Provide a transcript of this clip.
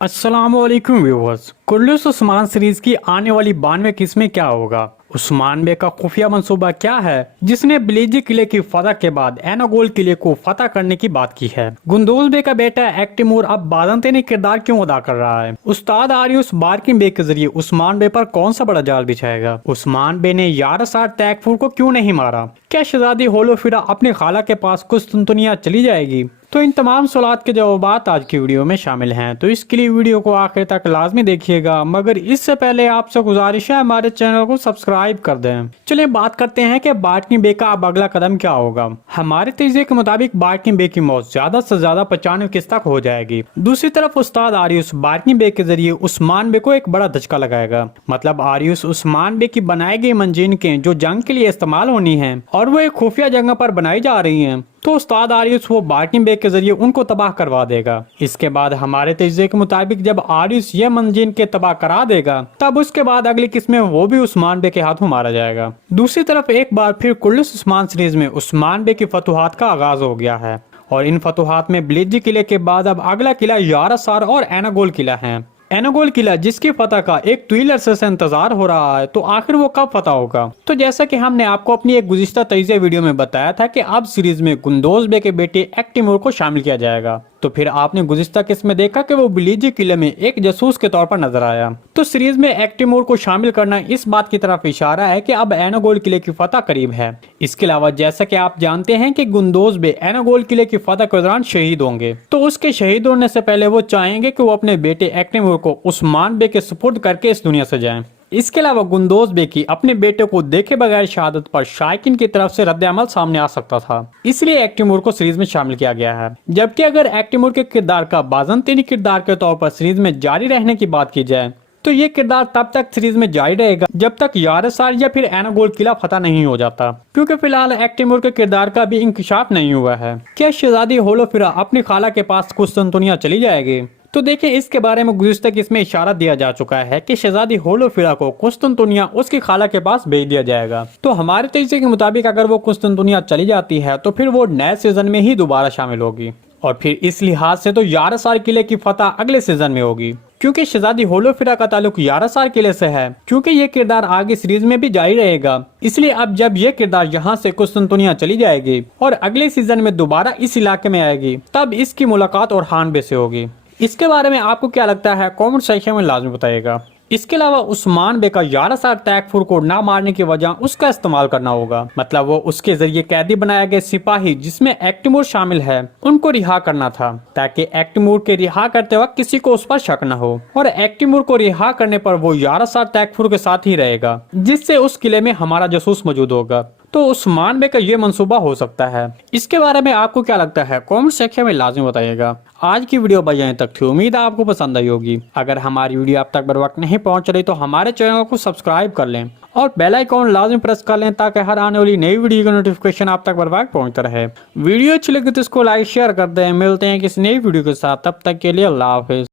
अस्सलामुअलैकुम viewers. कुल्लूस Usman series की आने वाली 92 किस्त में क्या होगा, उस्मान बे का खुफिया मंसूबा क्या है जिसने बिलीजी किले की फतह के बाद एनागोल किले को फतह करने की बात की है। गुंदोज बे का बेटा एक्टिमूर अब बाज़ंतीनी किरदार क्यों अदा कर रहा है। उस्ताद आरियुस बार्किन बे के जरिए उस्मान बे पर कौन सा बड़ा जाल बिछाएगा। उस्मान बे ने यारसार तैकफूर को क्यों नहीं मारा। क्या शहजादी होलोफिरा अपनी खाला के पास कुस्तुनतुनिया चली जाएगी। तो इन तमाम सवालात के जवाब आज की वीडियो में शामिल हैं, तो इसके लिए वीडियो को आखिर तक लाजमी देखिएगा। मगर इससे पहले आपसे गुजारिश है हमारे चैनल को सब्सक्राइब कर दें। चलिए बात करते हैं कि बार्किन बे का अब अगला कदम क्या होगा। हमारे तजज़िये के मुताबिक बार्किन बे की मौत ज्यादा से ज्यादा 95 किस्त तक हो जाएगी। दूसरी तरफ उस्ताद आरियुस बार्किन बे के जरिए उस्मान बे को एक बड़ा धचका लगाएगा। मतलब आरियुस उस्मान बे की बनाई गई मंजीनकें जो जंग के लिए इस्तेमाल होनी है और वो एक खुफिया जगह पर बनाई जा रही है, तो उस्ताद आरियुस वो बार्किन बे के जरिए उनको तबाह करवा देगा। इसके बाद हमारे तजज़िये के मुताबिक जब आरियुस ये मंजीन के तबाह करा देगा, तब उसके बाद अगली किस्त में वो भी उस्मान बे के हाथों मारा जाएगा। दूसरी तरफ एक बार फिर कुल्लूस उस्मान सीरीज में उस्मान बे की फतुहात का आगाज हो गया है और इन फतुहात में बिलीजी किले के बाद अब अगला किला यारसार और एनागोल किला है। एनागोल किला जिसकी फतह का एक तवील अरसे से इंतजार हो रहा है, तो आखिर वो कब फतह होगा। तो जैसा कि हमने आपको अपनी एक गुज़िश्ता तजज़िया वीडियो में बताया था कि अब सीरीज में गुंदोज बे के बेटे एक्टिमूर को शामिल किया जाएगा, तो फिर आपने गुज़िश्ता किस्त में देखा कि वो बिलीजी किले में एक जासूस के तौर पर नजर आया। तो सीरीज में एक्टिमूर को शामिल करना इस बात की तरफ इशारा है कि अब एनागोल किले की फतह करीब है। इसके अलावा जैसा कि आप जानते हैं कि गुंदोज बे एनागोल किले की फतह के दौरान शहीद होंगे, तो उसके शहीद होने से पहले वो चाहेंगे कि वो अपने बेटे एक्टिमूर को उस्मान बे के सुपुर्द करके इस दुनिया से जाएं। इसके अलावा गुंदोज बे की अपने बेटे को देखे बगैर शहादत पर शायकीन की तरफ से रद्द-ए-अमल सामने आ सकता था, इसलिए एक्टिमूर को सीरीज में शामिल किया गया है। जबकि अगर एक्टिमूर के किरदार का बाज़ंतीनी किरदार के तौर पर सीरीज में जारी रहने की बात की जाए, तो ये किरदार तब तक सीरीज में जारी रहेगा जब तक यारसार या फिर एनागोल किला फतह नहीं हो जाता, क्योंकि फिलहाल एक्टिमूर के किरदार का भी इंकशाफ नहीं हुआ है। क्या शहजादी होलोफिरा अपनी खाला के पास कुस्तुनतुनिया चली जाएगी। तो देखिए, इसके बारे में गुज़िश्ता किस्त में इशारा दिया जा चुका है कि शहजादी होलोफिरा को कुस्तुनतुनिया उसकी खाला के पास भेज दिया जाएगा। तो हमारे तजज़िये के मुताबिक अगर वो कुस्तुनतुनिया चली जाती है तो फिर वो नए सीजन में ही दोबारा शामिल होगी और फिर इस लिहाज से तो यारसार किले की फतह अगले सीजन में होगी, क्योंकि शहजादी होलोफिरा का ताल्लुक यारसार किले से है। क्योंकि ये किरदार आगे सीरीज में भी जारी रहेगा, इसलिए अब जब ये किरदार यहाँ से कुस्तुनतुनिया चली जाएगी और अगले सीजन में दोबारा इस इलाके में आएगी, तब इसकी मुलाकात और खान बे से होगी। इसके बारे में आपको क्या लगता है, कमेंट सेक्शन में लाजमी बताइएगा। इसके अलावा उस्मान बे का यारसार तैकफूर को ना मारने की वजह उसका इस्तेमाल करना होगा। मतलब वो उसके जरिए कैदी बनाया गया सिपाही जिसमें एक्टिमूर शामिल है उनको रिहा करना था, ताकि एक्टिमूर के रिहा करते वक्त किसी को उस पर शक न हो और एक्टिमूर को रिहा करने पर वो यारसार तैकफूर के साथ ही रहेगा, जिससे उस किले में हमारा जासूस मौजूद होगा। तो उस्मान बे का ये मंसूबा हो सकता है। इसके बारे में आपको क्या लगता है, कमेंट सेक्शन में लाजमी बताइएगा। आज की वीडियो बस यहीं तक थी, उम्मीद है आपको पसंद आई होगी। अगर हमारी वीडियो आप तक बर वक्त नहीं पहुंच रही तो हमारे चैनल को सब्सक्राइब कर लें और बेल आइकॉन लाजमी प्रेस कर लें, ताकि हर आने वाली नई वीडियो का नोटिफिकेशन आप तक बर वक्त पहुंचता रहे। वीडियो अच्छी लगी तो इसको लाइक शेयर कर दें। मिलते हैं किसी नई वीडियो के साथ, तब तक के लिए अल्लाह हाफिज।